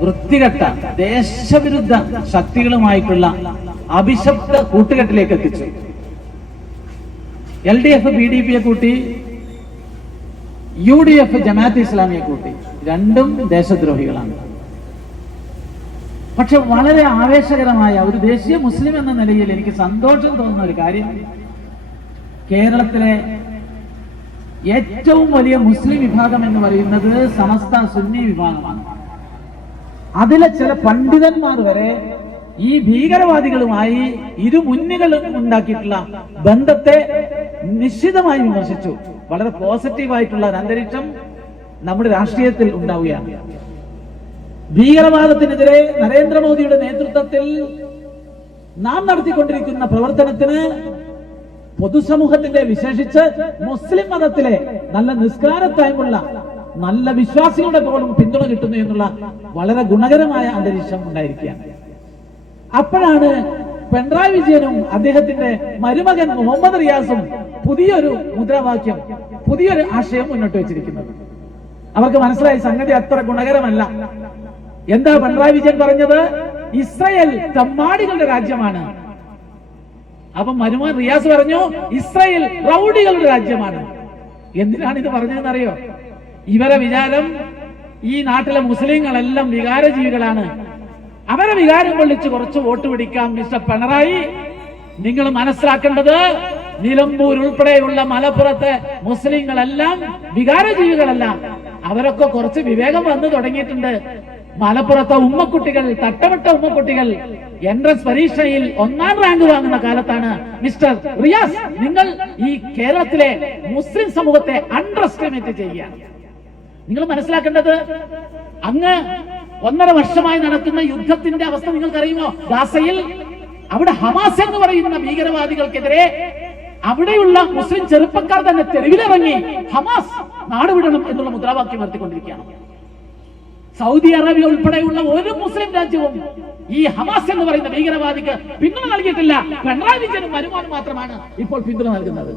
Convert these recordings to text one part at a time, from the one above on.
വൃത്തികെട്ട ദേശവിരുദ്ധ ശക്തികളുമായിട്ടുള്ള അഭിശബ്ദ കൂട്ടുകെട്ടിലേക്ക് എത്തിച്ചു. L D F B D പിയെ കൂട്ടി യു ഡി എഫ് ജമാഅത്ത് ഇസ്ലാമിയെ കൂട്ടി. രണ്ടും ദേശദ്രോഹികളാണ്. പക്ഷെ വളരെ ആവേശകരമായ ഒരു ദേശീയ മുസ്ലിം എന്ന നിലയിൽ എനിക്ക് സന്തോഷം തോന്നുന്ന ഒരു കാര്യം കേരളത്തിലെ ഏറ്റവും വലിയ മുസ്ലിം വിഭാഗം എന്ന് പറയുന്നത് സമസ്ത സുന്നി വിഭാഗമാണ്. അതിലെ ചില പണ്ഡിതന്മാർ വരെ ഈ ഭീകരവാദികളുമായി ഇരു മുന്നുകളും ഉണ്ടാക്കിയിട്ടുള്ള ബന്ധത്തെ നിശ്ചിതമായി വിമർശിച്ചു. വളരെ പോസിറ്റീവായിട്ടുള്ള ഒരു അന്തരീക്ഷം നമ്മുടെ രാഷ്ട്രീയത്തിൽ ഉണ്ടാവുകയാണ്. ഭീകരവാദത്തിനെതിരെ നരേന്ദ്രമോദിയുടെ നേതൃത്വത്തിൽ നാം നടത്തിക്കൊണ്ടിരിക്കുന്ന പ്രവർത്തനത്തിന് പൊതുസമൂഹത്തിന്റെ വിശേഷിച്ച് മുസ്ലിം മതത്തിലെ നല്ല നിസ്കാരത്തായ്മുള്ള നല്ല വിശ്വാസികളുടെ പോലും പിന്തുണ കിട്ടുന്നു എന്നുള്ള വളരെ ഗുണകരമായ അന്തരീക്ഷം ഉണ്ടായിരിക്കുകയാണ്. അപ്പോഴാണ് പിണറായി വിജയനും അദ്ദേഹത്തിന്റെ മരുമകൻ മുഹമ്മദ് റിയാസും പുതിയൊരു മുദ്രാവാക്യം പുതിയൊരു ആശയം മുന്നോട്ട് വെച്ചിരിക്കുന്നത്. അവർക്ക് മനസ്സിലായ സംഗതി അത്ര ഗുണകരമല്ല. എന്താ പിണറായി വിജയൻ പറഞ്ഞത്? ഇസ്രയേൽ തമ്മാടികളുടെ രാജ്യമാണ്. അപ്പൊ മരുമോൻ റിയാസ് പറഞ്ഞു ഇസ്രയേൽ റൗഡികളുടെ രാജ്യമാണ്. എന്തിനാണ് ഇത് പറഞ്ഞതെന്നറിയോ? ഇവരെ വിചാരം ഈ നാട്ടിലെ മുസ്ലിങ്ങളെല്ലാം വികാരജീവികളാണ്. അവരെ വികാരം കൊള്ളിച്ച് കുറച്ച് വോട്ട് പിടിക്കാം മിസ്റ്റർ പിണറായി. നിങ്ങൾ മനസ്സിലാക്കേണ്ടത് നിലമ്പൂർ ഉൾപ്പെടെയുള്ള മലപ്പുറത്തെ മുസ്ലിങ്ങളെല്ലാം വികാരജീവികളല്ല. അവരൊക്കെ കുറച്ച് വിവേകം വന്നു തുടങ്ങിയിട്ടുണ്ട്. മലപ്പുറത്തെ ഉമ്മക്കുട്ടികൾ തട്ടമിട്ട ഉമ്മക്കുട്ടികൾ എൻട്രൻസ് പരീക്ഷയിൽ ഒന്നാം റാങ്ക് വാങ്ങുന്ന കാലത്താണ് മിസ്റ്റർ റിയാസ്. നിങ്ങൾ ഈ കേരളത്തിലെ മുസ്ലിം സമൂഹത്തെ അണ്ടർ എസ്റ്റിമേറ്റ് ചെയ്യുകയാണ് നിങ്ങൾ മനസ്സിലാക്കേണ്ടത് അങ്ങ് ഒന്നര വർഷമായി നടക്കുന്ന യുദ്ധത്തിന്റെ അവസ്ഥ നിങ്ങൾക്കറിയുമോ? ഗാസയിൽ അവിടെ ഹമാസ് എന്ന് പറയുന്ന ഭീകരവാദികൾക്കെതിരെ അവിടെയുള്ള മുസ്ലിം ചെറുപ്പക്കാർ തന്നെ തെരുവിലിറങ്ങി ഹമാസ് നാടുവിടണം എന്നുള്ള മുദ്രാവാക്യം ഉയർത്തിക്കൊണ്ടിരിക്കുകയാണ്. സൗദി അറേബ്യ ഉൾപ്പെടെയുള്ള ഒരു മുസ്ലിം രാജ്യവും ഈ ഹമാസ് എന്ന് പറയുന്ന ഭീകരവാദിക്ക് പിന്തുണ നൽകിയിട്ടില്ല. പിണറായി വിജയനും വരുമാനം മാത്രമാണ് ഇപ്പോൾ പിന്തുണ നൽകുന്നത്.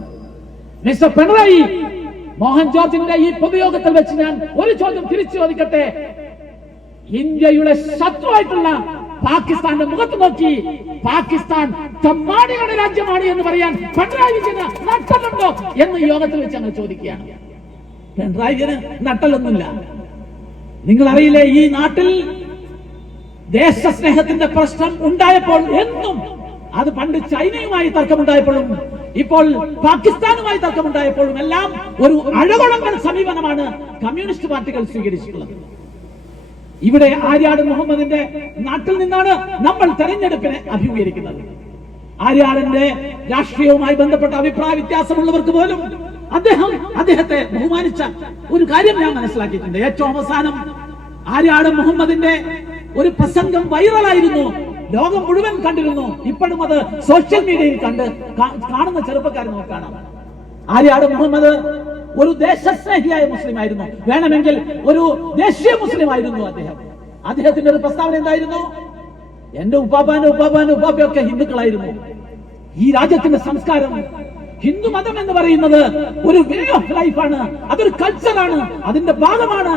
മിസ്റ്റർ പിണറായി മോഹൻ ജോർജിന്റെ ഈ പൊതുയോഗത്തിൽ വെച്ച് ഞാൻ ഒരു ചോദ്യം തിരിച്ചു ചോദിക്കട്ടെ? ഇന്ത്യയുടെ ശത്രുവായിട്ടുള്ള പാകിസ്ഥാന്റെ മുഖത്ത് നോക്കി പാകിസ്ഥാൻ ചമ്മാടികളുടെ രാജ്യമാണ് എന്ന് പറയാൻ പിണറായി വിജയന് നട്ടലുണ്ടോ എന്ന് യോഗത്തിൽ വെച്ച് അങ്ങ് ചോദിക്കുകയാണ്. പിണറായി വിജയന് നട്ടലൊന്നുമില്ല. നിങ്ങൾ അറിയില്ലേ ഈ നാട്ടിൽ ദേശസ്നേഹത്തിന്റെ പ്രശ്നം ഉണ്ടായപ്പോൾ എന്നും അത് പണ്ട് ചൈനയുമായി തർക്കമുണ്ടായപ്പോഴും ഇപ്പോൾ പാകിസ്ഥാനുമായി തർക്കമുണ്ടായപ്പോഴും എല്ലാം ഒരു അഴകുഴങ്ങൽ സമീപനമാണ് കമ്മ്യൂണിസ്റ്റ് പാർട്ടികൾ സ്വീകരിച്ചിട്ടുള്ളത്. ഇവിടെ ആര്യാട് മുഹമ്മദിന്റെ നാട്ടിൽ നിന്നാണ് നമ്മൾ തെരഞ്ഞെടുപ്പിനെ അഭിമുഖീകരിക്കുന്നത്. ആര്യാടിന്റെ രാഷ്ട്രീയവുമായി ബന്ധപ്പെട്ട അഭിപ്രായ വ്യത്യാസമുള്ളവർക്ക് പോലും അദ്ദേഹം അദ്ദേഹത്തെ ബഹുമാനിച്ച ഒരു കാര്യം ഞാൻ മനസ്സിലാക്കിയിട്ടുണ്ട്. ഏറ്റവും അവസാനം ആര്യാട് മുഹമ്മദിന്റെ ഒരു പ്രസംഗം വൈറലായിരുന്നു. ലോകം മുഴുവൻ കണ്ടിരുന്നു. ഇപ്പോഴും അത് സോഷ്യൽ മീഡിയയിൽ കണ്ട് കാണുന്ന ചെറുപ്പക്കാർ നോക്കാണ് കാണാം. ആര്യാട് മുഹമ്മദ് ഒരു ദേശസ്നേഹിയായ മുസ്ലിം ആയിരുന്നു വേണമെങ്കിൽ ഒരു ദേശീയ മുസ്ലിം ആയിരുന്നു അദ്ദേഹം. അദ്ദേഹത്തിന്റെ ഒരു പ്രസ്താവന എന്തായിരുന്നു? എന്റെ ഉപ്പാപ്പാന്റെ ഉപ്പാപ്പാന്റെ ഉപ്പാപ്പയൊക്കെ ഹിന്ദുക്കളായിരുന്നു. ഈ രാജ്യത്തിന്റെ സംസ്കാരം ഹിന്ദു മതം എന്ന് പറയുന്നത് ഒരു വേ ഓഫ് ലൈഫാണ് അതൊരു കൾച്ചറാണ് അതിന്റെ ഭാഗമാണ്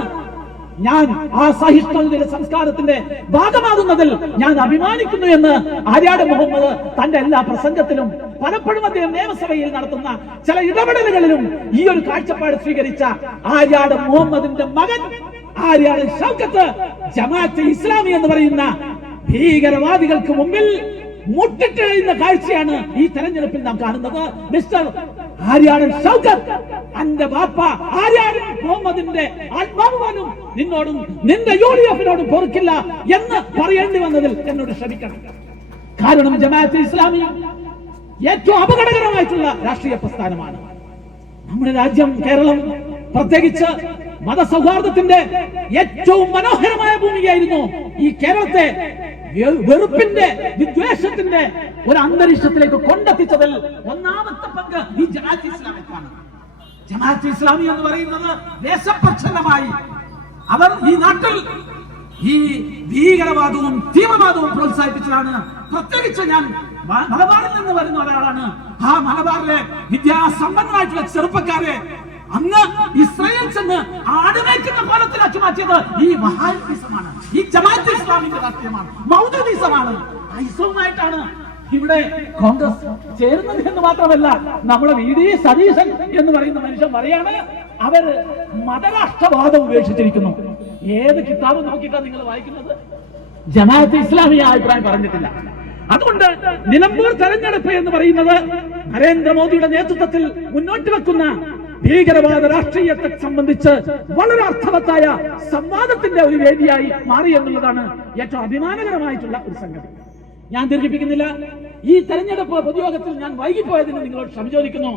ഞാൻ ആ സഹിഷ്ണുതയുടെ സംസ്കാരത്തിന്റെ ഭാഗമാകുന്നതിൽ ഞാൻ അഭിമാനിക്കുന്നു എന്ന് ആര്യാട് മുഹമ്മദ് തന്റെ എല്ലാ പ്രസംഗത്തിലും പലപ്പോഴും അദ്ദേഹം നിയമസഭയിൽ നടത്തുന്ന ചില ഇടപെടലുകളിലും ഈ ഒരു കാഴ്ചപ്പാട് സ്വീകരിച്ച ആര്യാട് മുഹമ്മദിന്റെ മകൻ ആര്യാട് ഷൗക്കത്ത് ജമാഅത്ത് ഇസ്ലാമി എന്ന് പറയുന്ന ഭീകരവാദികൾക്ക് മുമ്പിൽ മുട്ടിട്ടെഴുന്ന കാഴ്ചയാണ് ഈ തെരഞ്ഞെടുപ്പിൽ നാം കാണുന്നത്. മിസ്റ്റർ ആര്യാടൻ ഷൗക്കത്ത് അന്റെ ബാപ്പ ആര്യാടൻ മുഹമ്മദിന്റെ ആത്മാഭിമാനം നിന്നോടും നിന്റെ യു ഡി എഫിനോടും പൊറുക്കില്ല എന്ന് പറയേണ്ടി വന്നതിൽ എന്നോട് ക്ഷമിക്കണം. കാരണം ജമാഅത്ത് ഇസ്ലാമി ഏറ്റവും അപകടകരമായിട്ടുള്ള രാഷ്ട്രീയ പ്രസ്ഥാനമാണ്. നമ്മുടെ രാജ്യം കേരളം പ്രത്യേകിച്ച് മതസൗഹാർദ്ദത്തിന്റെ ഏറ്റവും മനോഹരമായ ഭൂമിയായിരുന്നു ഈ കേരളത്തെ വെറുപ്പിന്റെ വിദ്വേഷത്തിന്റെ ഒരു അന്തരീക്ഷത്തിലേക്ക് കൊണ്ടെത്തിച്ചതിൽ ഒന്നാമത്തെ പങ്ക് ഈ ജമാഅത്ത് ഇസ്ലാമിക്കാണ്. ജമാഅത്ത് ഇസ്ലാമി എന്ന് പറയുന്നത് ദേശപ്രച്ഛന്നമായി അവർ ഈ നാട്ടിൽ ഈ ഭീകരവാദവും തീവ്രവാദവും പ്രോത്സാഹിപ്പിച്ചതാണ്. പ്രത്യേകിച്ച് ഞാൻ മലബാറിൽ നിന്ന് വരുന്ന ഒരാളാണ്. ആ മലബാറിലെ വിദ്യാസമ്പന്നമായിട്ടുള്ള ചെറുപ്പക്കാരെ അങ്ങ് ഇസ്രായേൽ ചെന്ന് ആടുമേക്കുന്ന കോലത്തിലാക്കി മാറ്റിയത് ഈ വഹാബിസമാണ് ഈ ജമാഅത്ത് ഇസ്ലാമിന്റെ രാഷ്ട്രീയമാണ്. മൗദൂദിസമാണ്. ഐസവുമായിട്ടാണ് ഇവിടെ കോൺഗ്രസ് ചേരുന്നത് എന്ന് മാത്രമല്ല നമ്മുടെ വി ഡി സതീശൻ എന്ന് പറയുന്ന മനുഷ്യൻ പറയാണ് അവർ മതരാഷ്ട്രവാദം ഉപേക്ഷിച്ചിരിക്കുന്നു. ഏത് കിതാബ് നോക്കിയിട്ടാണ് നിങ്ങൾ വായിക്കുന്നത്? ജമാഅത്ത് ഇസ്ലാമി അഭിപ്രായം പറഞ്ഞിട്ടില്ല. അതുകൊണ്ട് നിലമ്പൂർ തെരഞ്ഞെടുപ്പ് എന്ന് പറയുന്നത് നരേന്ദ്രമോദിയുടെ നേതൃത്വത്തിൽ മുന്നോട്ട് വെക്കുന്ന ഭീകരവാദ രാഷ്ട്രീയത്തെ സംബന്ധിച്ച് വളരെ അർത്ഥവത്തായ സംവാദത്തിന്റെ ഒരു വേദിയായി മാറി എന്നുള്ളതാണ് ഏറ്റവും അഭിമാനകരമായിട്ടുള്ള ഒരു സംഗതി. ഞാൻ ദീർഘിപ്പിക്കുന്നില്ല. ഈ തെരഞ്ഞെടുപ്പ് പൊതുയോഗത്തിൽ ഞാൻ വൈകിപ്പോയതിന് നിങ്ങളോട് ക്ഷമ ചോദിക്കുന്നു.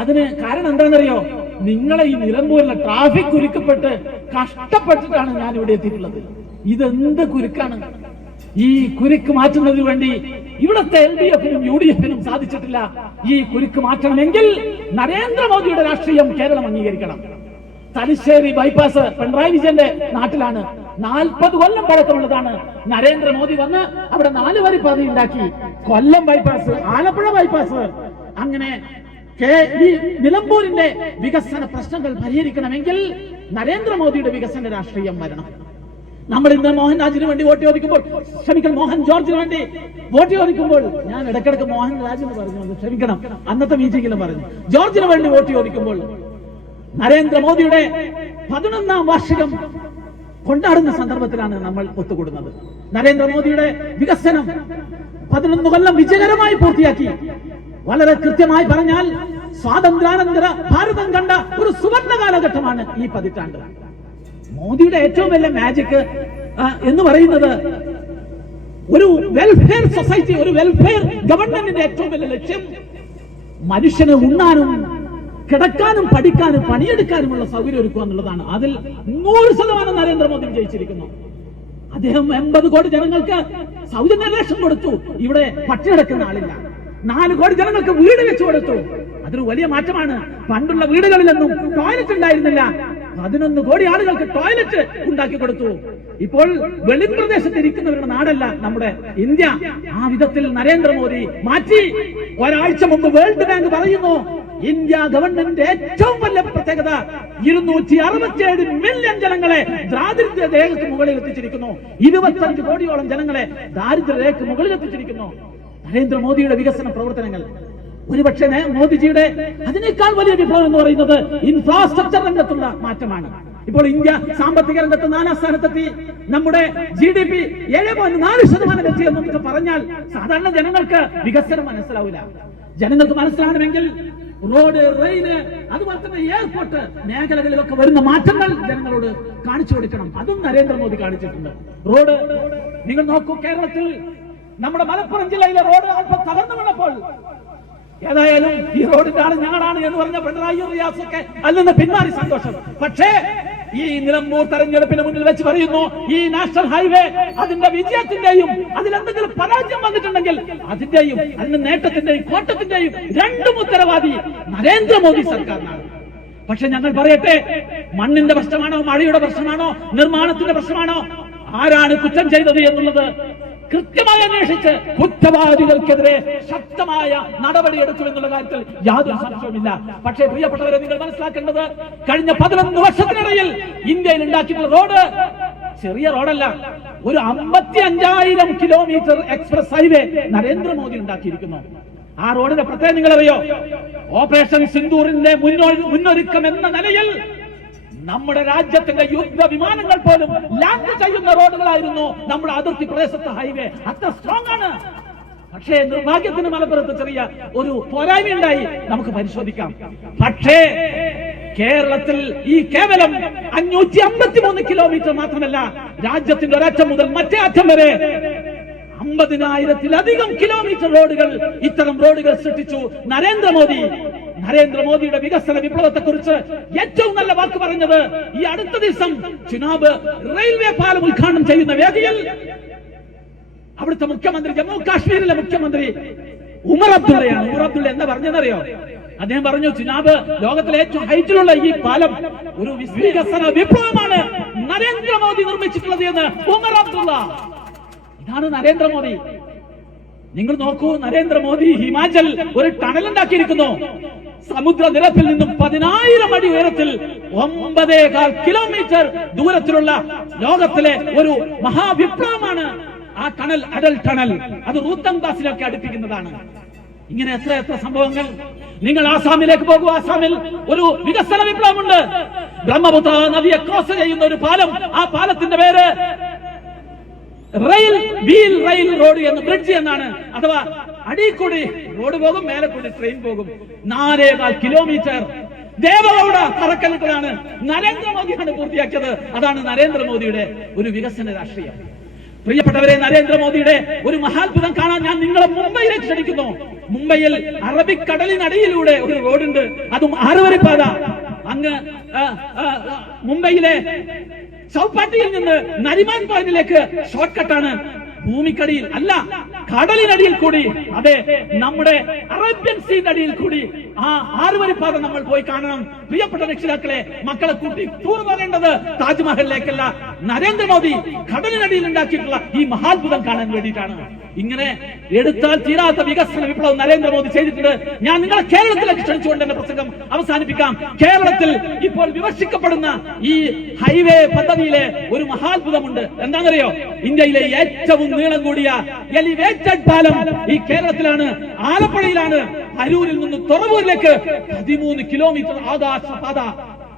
അതിന് കാരണം എന്താണെന്നറിയോ? നിങ്ങളെ ഈ നിലമ്പൂരിലെ ട്രാഫിക് കുരുക്കപ്പെട്ട് കഷ്ടപ്പെട്ടിട്ടാണ് ഞാൻ ഇവിടെ എത്തിയിട്ടുള്ളത്. ഇതെന്ത് കുരുക്കാണ്? ഈ കുരുക്ക് മാറ്റുന്നതിന് വേണ്ടി ഇവിടത്തെ എൽ ഡി എഫിനും യു ഡി എഫിനും സാധിച്ചിട്ടില്ല. ഈ കുരുക്ക് മാറ്റണമെങ്കിൽ നരേന്ദ്രമോദിയുടെ രാഷ്ട്രീയം കേരളം അംഗീകരിക്കണം. തലശ്ശേരി ബൈപ്പാസ് പിണറായി വിജയന്റെ നാട്ടിലാണ്. നാൽപ്പത് കൊല്ലം പഴക്കമുള്ളതാണ്. നരേന്ദ്രമോദി വന്ന് അവിടെ നാല് വരി പാത ഉണ്ടാക്കി. കൊല്ലം ബൈപ്പാസ് ആലപ്പുഴ ബൈപ്പാസ് അങ്ങനെ നിലമ്പൂരിന്റെ വികസന പ്രശ്നങ്ങൾ പരിഹരിക്കണമെങ്കിൽ നരേന്ദ്രമോദിയുടെ വികസന രാഷ്ട്രീയം വരണം. നമ്മൾ ഇന്ന് മോഹൻരാജിന് വേണ്ടി വോട്ട് ചോദിക്കുമ്പോൾ ക്ഷമിക്കണം മോഹൻ ജോർജിന് വേണ്ടി വോട്ട് ചോദിക്കുമ്പോൾ ഞാൻ ഇടയ്ക്കിടയ്ക്ക് മോഹൻ രാജ് എന്ന് പറഞ്ഞു ക്ഷമിക്കണം. അന്നത്തെ മീറ്റിംഗിലും പറഞ്ഞു. ജോർജിന് വേണ്ടി വോട്ട് ചോദിക്കുമ്പോൾ നരേന്ദ്രമോദിയുടെ പതിനൊന്നാം വാർഷികം കൊണ്ടാടുന്ന സന്ദർഭത്തിലാണ് നമ്മൾ ഒത്തുകൂടുന്നത്. നരേന്ദ്രമോദിയുടെ വികസനം പതിനൊന്ന് കൊല്ലം വിജയകരമായി പൂർത്തിയാക്കി. വളരെ കൃത്യമായി പറഞ്ഞാൽ സ്വാതന്ത്ര്യാനന്തര ഭാരതം കണ്ട ഒരു സുവർണ കാലഘട്ടമാണ് ഈ പതിറ്റാണ്ട്. മോദിയുടെ ഏറ്റവും വലിയ മാജിക് എന്ന് പറയുന്നത് ഒരു വെൽഫെയർ സൊസൈറ്റി ഒരു വെൽഫെയർ ഗവൺമെന്റിന്റെ ഏറ്റവും വലിയ ലക്ഷ്യം മനുഷ്യന് ഉണ്ണാനും കിടക്കാനും പഠിക്കാനും പണിയെടുക്കാനുമുള്ള സൗകര്യം ഒരുക്കുക എന്നുള്ളതാണ്. അതിൽ നൂറ് ശതമാനം നരേന്ദ്രമോദി വിജയിച്ചിരിക്കുന്നു. അദ്ദേഹം എൺപത് കോടി ജനങ്ങൾക്ക് സൗജന്യ റേഷൻ കൊടുത്തു. ഇവിടെ പട്ടി കിടക്കുന്ന ആളില്ല. നാല് കോടി ജനങ്ങൾക്ക് വീട് വെച്ചു കൊടുത്തു. അതൊരു വലിയ മാറ്റമാണ്. പണ്ടുള്ള വീടുകളിലൊന്നും ടോയ്ലറ്റ് ഉണ്ടായിരുന്നില്ല. പതിനൊന്ന് കോടി ആളുകൾക്ക് ടോയ്ലറ്റ് ഉണ്ടാക്കി കൊടുത്തു. ഇപ്പോൾ വെളിപ്രദേശത്ത് ഇരിക്കുന്നവരുടെ നാടല്ല നമ്മുടെ ഇന്ത്യ. ആ വിധത്തിൽ നരേന്ദ്രമോദി മാറ്റി. ഒരാഴ്ച മുമ്പ് വേൾഡ് ബാങ്ക് പറയുന്നു ഇന്ത്യ ഗവൺമെന്റിന്റെ ഏറ്റവും വലിയ പ്രത്യേകത ഇരുന്നൂറ്റി അറുപത്തിയേഴ് മില്യൺ ജനങ്ങളെ ദാരിദ്ര്യ രേഖക്ക് മുകളിൽ എത്തിച്ചിരിക്കുന്നു. ഇരുപത്തഞ്ച് കോടിയോളം ജനങ്ങളെ ദാരിദ്ര്യ രേഖക്ക് മുകളിൽ എത്തിച്ചിരിക്കുന്നു. നരേന്ദ്രമോദിയുടെ വികസന പ്രവർത്തനങ്ങൾ ഒരുപക്ഷെ മോദിജിയുടെ അതിനേക്കാൾ വലിയ വിപ്ലവം എന്ന് പറയുന്നത് ഇൻഫ്രാസ്ട്രക്ചർ രംഗത്തുള്ള മാറ്റമാണ്. ഇപ്പോൾ ഇന്ത്യ സാമ്പത്തിക രംഗത്ത് നാലാം സ്ഥാനത്തെത്തി. നമ്മുടെ ജി ഡി പി ഏഴ് പോയിന്റ് നാല് ശതമാനം എത്തി എന്നൊക്കെ പറഞ്ഞാൽ സാധാരണ ജനങ്ങൾക്ക് വികസനം മനസ്സിലാവില്ല. ജനങ്ങൾക്ക് മനസ്സിലാകണമെങ്കിൽ റോഡ് റെയിൽ അതുപോലെ തന്നെ എയർപോർട്ട് മേഖലകളിലൊക്കെ വരുന്ന മാറ്റങ്ങൾ ജനങ്ങളോട് കാണിച്ചു കൊടുക്കണം. അതും നരേന്ദ്രമോദി കാണിച്ചിട്ടുണ്ട്. റോഡ് നിങ്ങൾ നോക്കൂ കേരളത്തിൽ നമ്മുടെ മലപ്പുറം ജില്ലയിലെ റോഡ് അല്പം തകർന്നു വീണപ്പോൾ ഏതായാലും ഈ റോഡിന്റെ ആൾ ഞങ്ങളാണ് എന്ന് പറഞ്ഞ പിണറായി റിയാസൊക്കെ അതിൽ പിന്മാറി സന്തോഷം. പക്ഷേ ഈ നിലമ്പൂർ തെരഞ്ഞെടുപ്പിന് മുന്നിൽ വെച്ച് പറയുന്നു ഈ നാഷണൽ ഹൈവേ അതിന്റെ വിജയത്തിന്റെയും അതിലെന്തെങ്കിലും പരാജയം വന്നിട്ടുണ്ടെങ്കിൽ അതിന്റെയും അതിന്റെ നേട്ടത്തിന്റെയും കോട്ടത്തിന്റെയും രണ്ടും ഉത്തരവാദി നരേന്ദ്രമോദി സർക്കാരിനാണ്. പക്ഷെ ഞങ്ങൾ പറയട്ടെ മണ്ണിന്റെ പ്രശ്നമാണോ മഴയുടെ പ്രശ്നമാണോ നിർമ്മാണത്തിന്റെ പ്രശ്നമാണോ ആരാണ് കുറ്റം ചെയ്തത് എന്നുള്ളത് കൃത്യമായി അന്വേഷിച്ച് കുറ്റവാദികൾക്കെതിരെ ശക്തമായ നടപടി എടുക്കുമെന്നുള്ള കാര്യത്തിൽ യാതൊരു സംശയവുമില്ല. പക്ഷേ പ്രിയപ്പെട്ടവരെ നിങ്ങൾ മനസ്സിലാക്കേണ്ടത് കഴിഞ്ഞ പതിനൊന്ന് വർഷത്തിനിടയിൽ ഇന്ത്യയിൽ ഉണ്ടാക്കിയിട്ടുള്ള റോഡ് ചെറിയ റോഡല്ല. ഒരു അമ്പത്തി അഞ്ചായിരം കിലോമീറ്റർ എക്സ്പ്രസ് ഹൈവേ നരേന്ദ്രമോദി ഉണ്ടാക്കിയിരിക്കുന്നു. ആ റോഡിന്റെ പ്രത്യേകം നിങ്ങളറിയോ? ഓപ്പറേഷൻ സിന്ദൂറിന്റെ മുന്നോ- മുന്നൊരുക്കം എന്ന നിലയിൽ നമ്മുടെ രാജ്യത്തിന്റെ യുദ്ധ വിമാനങ്ങൾ പോലും ലാൻഡ് ചെയ്യുന്ന റോഡുകളായിരുന്നു നമ്മുടെ അതിർത്തി പ്രദേശത്തെ ഹൈവേ അത്ര സ്ട്രോങ് ആണ്. പക്ഷേ നിർഭാഗ്യത്തിന് മലപ്പുറത്ത് ചെറിയ ഒരു പോരായ്മ ഉണ്ടായി. നമുക്ക് പരിശോധിക്കാം. പക്ഷേ കേരളത്തിൽ ഈ കേവലം അഞ്ഞൂറ്റി അമ്പത്തി മൂന്ന് കിലോമീറ്റർ മാത്രമല്ല രാജ്യത്തിന്റെ ഒരറ്റം മുതൽ മറ്റേ അറ്റം വരെ അമ്പതിനായിരത്തിലധികം കിലോമീറ്റർ റോഡുകൾ ഇത്തരം റോഡുകൾ സൃഷ്ടിച്ചു. നരേന്ദ്രമോദി നരേന്ദ്രമോദിയുടെ വികസന വിപ്ലവത്തെ കുറിച്ച് ഏറ്റവും നല്ല വാക്ക് പറഞ്ഞത് ഈ അടുത്ത ദിവസം ചുനാബ് റെയിൽവേ പാലം ഉദ്ഘാടനം ചെയ്യുന്ന വേദിയിൽ അവിടുത്തെ മുഖ്യമന്ത്രി ജമ്മു കാശ്മീരിലെ മുഖ്യമന്ത്രി ഉമർ അബ്ദുള്ളയാണ്. ഉമർ അബ്ദുള്ള എന്താ പറഞ്ഞതെന്നറിയോ? അദ്ദേഹം പറഞ്ഞു ചുനാബ് ലോകത്തിലെ ഏറ്റവും ഹൈറ്റിലുള്ള ഈ പാലം ഒരു വികസന വിപ്ലവമാണ് നരേന്ദ്രമോദി നിർമ്മിച്ചിട്ടുള്ളത് എന്ന് ഉമർ അബ്ദുള്ള. ഇതാണ് നരേന്ദ്രമോദി. നിങ്ങൾ നോക്കൂ നരേന്ദ്രമോദി ഹിമാചൽ ഒരു ടണൽ ഉണ്ടാക്കിയിരിക്കുന്നു. സമുദ്രനിരപ്പിൽ നിന്നും പതിനായിരം അടി ഉയരത്തിൽ ഒമ്പതേകാൽ കിലോമീറ്റർ ദൂരത്തിലുള്ള ലോകത്തിലെ ഒരു മഹാവിപ്ലവമാണ് ആ ടണൽ അടൽ ടണൽ. അത് റൂത്തംദാസിലൊക്കെ അടുപ്പിക്കുന്നതാണ്. ഇങ്ങനെ എത്ര എത്ര സംഭവങ്ങൾ. നിങ്ങൾ ആസാമിലേക്ക് പോകൂ. ആസാമിൽ ഒരു വികസന വിപ്ലവമുണ്ട്. ബ്രഹ്മപുത്ര നദിയെ ക്രോസ് ചെയ്യുന്ന ഒരു പാലം. ആ പാലത്തിന്റെ പേര് റെയിൽ വീൽ റെയിൽ റോഡ് എന്ന് ബ്രിഡ്ജ് എന്നാണ്. അഥവാ അടിയിൽ കൂടി റോഡ് പോകും മേലെ കൂടി ട്രെയിൻ പോകും. നാലേകാൽ കിലോമീറ്റർ ദേവഗൌഡ തറക്കല്ലുകളാണ് നരേന്ദ്രമോദിയാണ് പൂർത്തിയാക്കിയത്. അതാണ് നരേന്ദ്രമോദിയുടെ ഒരു വികസന രാഷ്ട്രീയം. പ്രിയപ്പെട്ടവരെ നരേന്ദ്രമോദിയുടെ ഒരു മഹാത്ഭുതം കാണാൻ ഞാൻ നിങ്ങളെ മുംബൈയിലേക്ക് ക്ഷണിക്കുന്നു. മുംബൈയിൽ അറബിക്കടലിനടിയിലൂടെ ഒരു റോഡുണ്ട്. അതും ആറുവരിപ്പാത. അങ്ങ് മുംബൈയിലെ സൗപാട്ടിയിൽ നിന്ന് നരിമാൻ പോയിന്റിലേക്ക് ഷോർട്ട് കട്ടാണ് ഭൂമിക്കടിയിൽ അല്ല കടലിനടിയിൽ കൂടി അതെ നമ്മുടെ അറേബ്യൻ സീനടിയിൽ കൂടി ആ ആറുവരിപ്പാത നമ്മൾ പോയി കാണണം. പ്രിയപ്പെട്ട രക്ഷിതാക്കളെ മക്കളെ കൂട്ടി ടൂർ പറയേണ്ടത് താജ്മഹലിലേക്കല്ല. നരേന്ദ്രമോദി കടലിനടിയിൽ ഉണ്ടാക്കിയിട്ടുള്ള ഈ മഹാത്ഭുതം കാണാൻ വേണ്ടിയിട്ടാണ്. ഇങ്ങനെ എടുത്താൽ തീരാത്ത വികസന വിപ്ലവം നരേന്ദ്രമോദി ചെയ്തിട്ടുണ്ട്. ഞാൻ നിങ്ങളെ കേരളത്തിലേക്ക് ക്ഷണിച്ചുകൊണ്ട് എന്റെ പ്രസംഗം അവസാനിപ്പിക്കാം. കേരളത്തിൽ ഇപ്പോൾ വിമർശിക്കപ്പെടുന്ന ഈ ഹൈവേ പദ്ധതിയിലെ ഒരു മഹാത്ഭുതമുണ്ട്. എന്താണെന്നറിയോ? ഇന്ത്യയിലെ ഏറ്റവും നീളം കൂടിയ എലിവേറ്റഡ് പാലം ഈ കേരളത്തിലാണ്. ആലപ്പുഴയിലാണ്. അരൂരിൽ നിന്ന് തുറവൂരിലേക്ക് പതിമൂന്ന് കിലോമീറ്റർ ആകാശപാത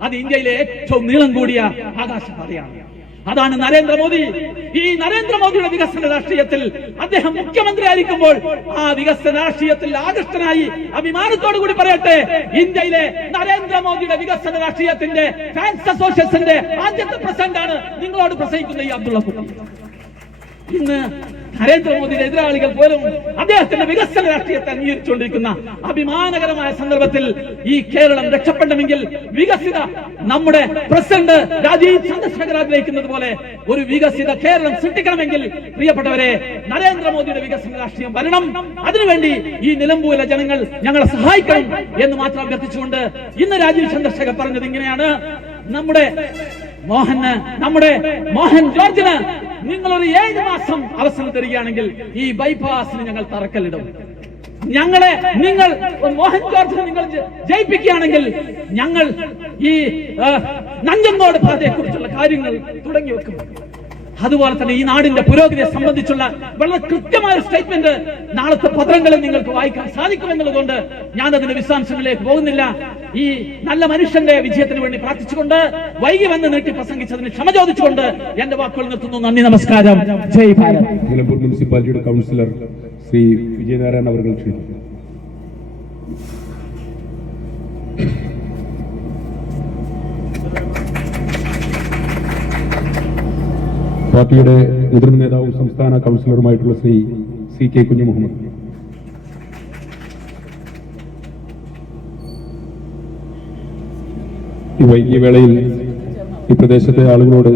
അത് ഇന്ത്യയിലെ ഏറ്റവും നീളം കൂടിയ ആകാശപാതയാണ് അതാണ് നരേന്ദ്രമോദി. ഈ നരേന്ദ്രമോദിയുടെ വികസന രാഷ്ട്രീയത്തിൽ അദ്ദേഹം മുഖ്യമന്ത്രി ആയിരിക്കുമ്പോൾ ആ വികസന രാഷ്ട്രീയത്തിൽ ആകൃഷ്ടനായി അഭിമാനത്തോടു കൂടി പറയട്ടെ ഇന്ത്യയിലെ നരേന്ദ്രമോദിയുടെ വികസന രാഷ്ട്രീയത്തിന്റെ ഫാൻസ് അസോസിയേഷന്റെ ആദ്യത്തെ പ്രസിഡന്റ് ആണ് നിങ്ങളോട് പ്രസംഗിക്കുന്ന ഈ അബ്ദുള്ള കുട്ടി. ഇന്ന് നരേന്ദ്രമോദിയുടെ എതിരാളികൾ പോലും അദ്ദേഹത്തിന്റെ വികസന രാഷ്ട്രീയത്തെ അംഗീകരിച്ചുകൊണ്ടിരിക്കുന്ന അഭിമാനകരമായ സന്ദർഭത്തിൽ ഈ കേരളം രക്ഷപ്പെടണമെങ്കിൽ വികസിത നമ്മുടെ പ്രസിഡന്റ് രാജീവ് ചന്ദ്രശേഖർ ആഗ്രഹിക്കുന്നത് പോലെ ഒരു വികസിത കേരളം സൃഷ്ടിക്കണമെങ്കിൽ പ്രിയപ്പെട്ടവരെ നരേന്ദ്രമോദിയുടെ വികസന രാഷ്ട്രീയം വരണം. അതിനുവേണ്ടി ഈ നിലമ്പൂരിലെ ജനങ്ങൾ ഞങ്ങളെ സഹായിക്കണം എന്ന് മാത്രം അഭ്യർത്ഥിച്ചുകൊണ്ട് ഇന്ന് രാജീവ് ചന്ദ്രശേഖർ പറഞ്ഞത് ഇങ്ങനെയാണ്. നമ്മുടെ മോഹന് നമ്മുടെ മോഹൻ ജോർജിന് നിങ്ങൾ ഒരു ഏഴ് മാസം അവസരം തരികയാണെങ്കിൽ ഈ ബൈപ്പാസിന് ഞങ്ങൾ തറക്കല്ലിടും. ഞങ്ങളെ നിങ്ങൾ മോഹൻ ജോർജിനെ നിങ്ങൾ ജയിപ്പിക്കുകയാണെങ്കിൽ ഞങ്ങൾ ഈ നഞ്ചങ്കോട് പാതയെ കുറിച്ചുള്ള കാര്യങ്ങൾ തുടങ്ങി വെക്കും അതുപോലെ തന്നെ ഈ നാടിന്റെ പുരോഗതിയെ സംബന്ധിച്ചുള്ള വളരെ കൃത്യമായ സ്റ്റേറ്റ്മെന്റ് നാളത്തെ പത്രങ്ങളിൽ നിങ്ങൾക്ക് വായിക്കാൻ സാധിക്കും എന്നുള്ളതുകൊണ്ട് ഞാൻ അതിന്റെ വിശദാംശങ്ങളിലേക്ക് പോകുന്നില്ല. ഈ നല്ല മനുഷ്യന്റെ വിജയത്തിന് വേണ്ടി പ്രാർത്ഥിച്ചുകൊണ്ട് വൈകി വന്ന് നീട്ടി പ്രസംഗിച്ചതിന് ക്ഷമ ചോദിച്ചുകൊണ്ട് എന്റെ വാക്കുകൾ നിർത്തുന്നു. നന്ദി നമസ്കാരം. ജയ് ഭാരത്. മുനിസിപ്പാലിറ്റിയുടെ കൗൺസിലർ ശ്രീ വിജയനാരായണൻ അവർ ക്ഷണിക്കുന്നു. പാർട്ടിയുടെ മുതിർന്ന നേതാവും സംസ്ഥാന കൗൺസിലറുമായിട്ടുള്ള ശ്രീ സി കെ കുഞ്ഞു മുഹമ്മദ് ഈ വൈകിയ വേളയിൽ ഈ പ്രദേശത്തെ ആളുകളോട്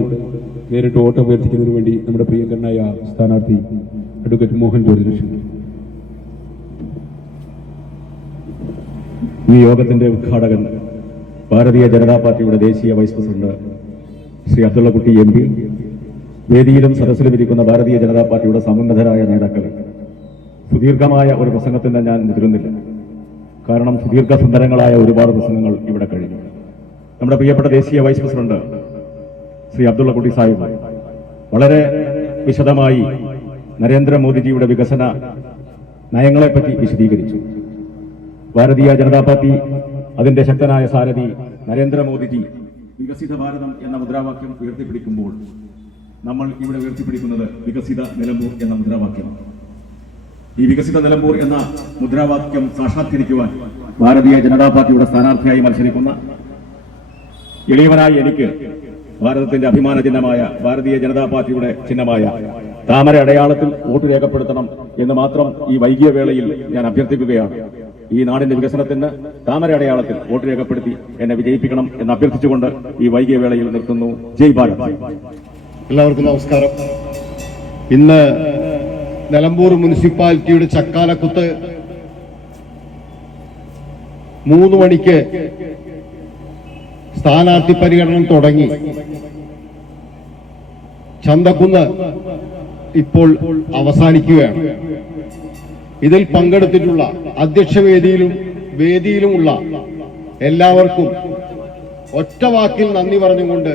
നേരിട്ട് വോട്ട് അഭ്യർത്ഥിക്കുന്നതിന് വേണ്ടി നമ്മുടെ പ്രിയങ്കരനായ സ്ഥാനാർത്ഥി അഡ്വക്കേറ്റ് മോഹൻ ജോർജ് ഈ യോഗത്തിന്റെ ഉദ്ഘാടകൻ ഭാരതീയ ജനതാ പാർട്ടിയുടെ ദേശീയ vice president Shri Abdullakutty M P വേദിയിലും സദസ്സിലും ഇരിക്കുന്ന ഭാരതീയ ജനതാ പാർട്ടിയുടെ സമുന്നതരായ നേതാക്കൾ സുദീർഘമായ ഒരു പ്രസംഗത്തിന് ഞാൻ മുതിരുന്നില്ല. കാരണം സുദീർഘ സുന്ദരങ്ങളായ ഒരുപാട് പ്രസംഗങ്ങൾ ഇവിടെ കഴിഞ്ഞു. നമ്മുടെ പ്രിയപ്പെട്ട ദേശീയ വൈസ് പ്രസിഡന്റ് ശ്രീ അബ്ദുള്ള കുട്ടി സാഹിബ് വളരെ വിശദമായി നരേന്ദ്രമോദിജിയുടെ വികസന നയങ്ങളെപ്പറ്റി വിശദീകരിച്ചു. ഭാരതീയ ജനതാ പാർട്ടി അതിന്റെ ശക്തനായ സാരഥി നരേന്ദ്രമോദിജി വികസിത ഭാരതം എന്ന മുദ്രാവാക്യം ഉയർത്തിപ്പിടിക്കുമ്പോൾ നമ്മൾ ഇവിടെ ഉയർത്തിപ്പിടിക്കുന്നത് വികസിത നിലമ്പൂർ എന്ന മുദ്രാവാക്യം. ഈ വികസിത നിലമ്പൂർ എന്ന മുദ്രാവാക്യം സാക്ഷാത്കരിക്കുവാൻ ഭാരതീയ ജനതാ പാർട്ടിയുടെ സ്ഥാനാർത്ഥിയായി മത്സരിക്കുന്ന എളിയവനായി എനിക്ക് ഭാരതത്തിന്റെ അഭിമാന ചിഹ്നമായ ഭാരതീയ ജനതാ പാർട്ടിയുടെ ചിഹ്നമായ താമര അടയാളത്തിൽ വോട്ട് രേഖപ്പെടുത്തണം എന്ന് മാത്രം ഈ വൈകിയ വേളയിൽ ഞാൻ അഭ്യർത്ഥിക്കുകയാണ്. ഈ നാടിന്റെ വികസനത്തിന് താമര അടയാളത്തിൽ വോട്ട് രേഖപ്പെടുത്തി എന്നെ വിജയിപ്പിക്കണം എന്ന് അഭ്യർത്ഥിച്ചുകൊണ്ട് ഈ വൈകിയ വേളയിൽ നിർത്തുന്നു. ജയ് ഭാരത്. എല്ലാവർക്കും നമസ്കാരം. ഇന്ന് നിലമ്പൂർ മുനിസിപ്പാലിറ്റിയുടെ ചക്കാലക്കുത്ത് മൂന്ന് മണിക്ക് സ്ഥാനാർത്ഥി പരിഗണന തുടങ്ങി. ചന്തക്കുന്ന് ഇപ്പോൾ അവസാനിക്കുകയാണ്. ഇതിൽ പങ്കെടുത്തിട്ടുള്ള അധ്യക്ഷവേദിയിലും വേദിയിലുമുള്ള എല്ലാവർക്കും ഒറ്റവാക്കിൽ നന്ദി പറഞ്ഞുകൊണ്ട്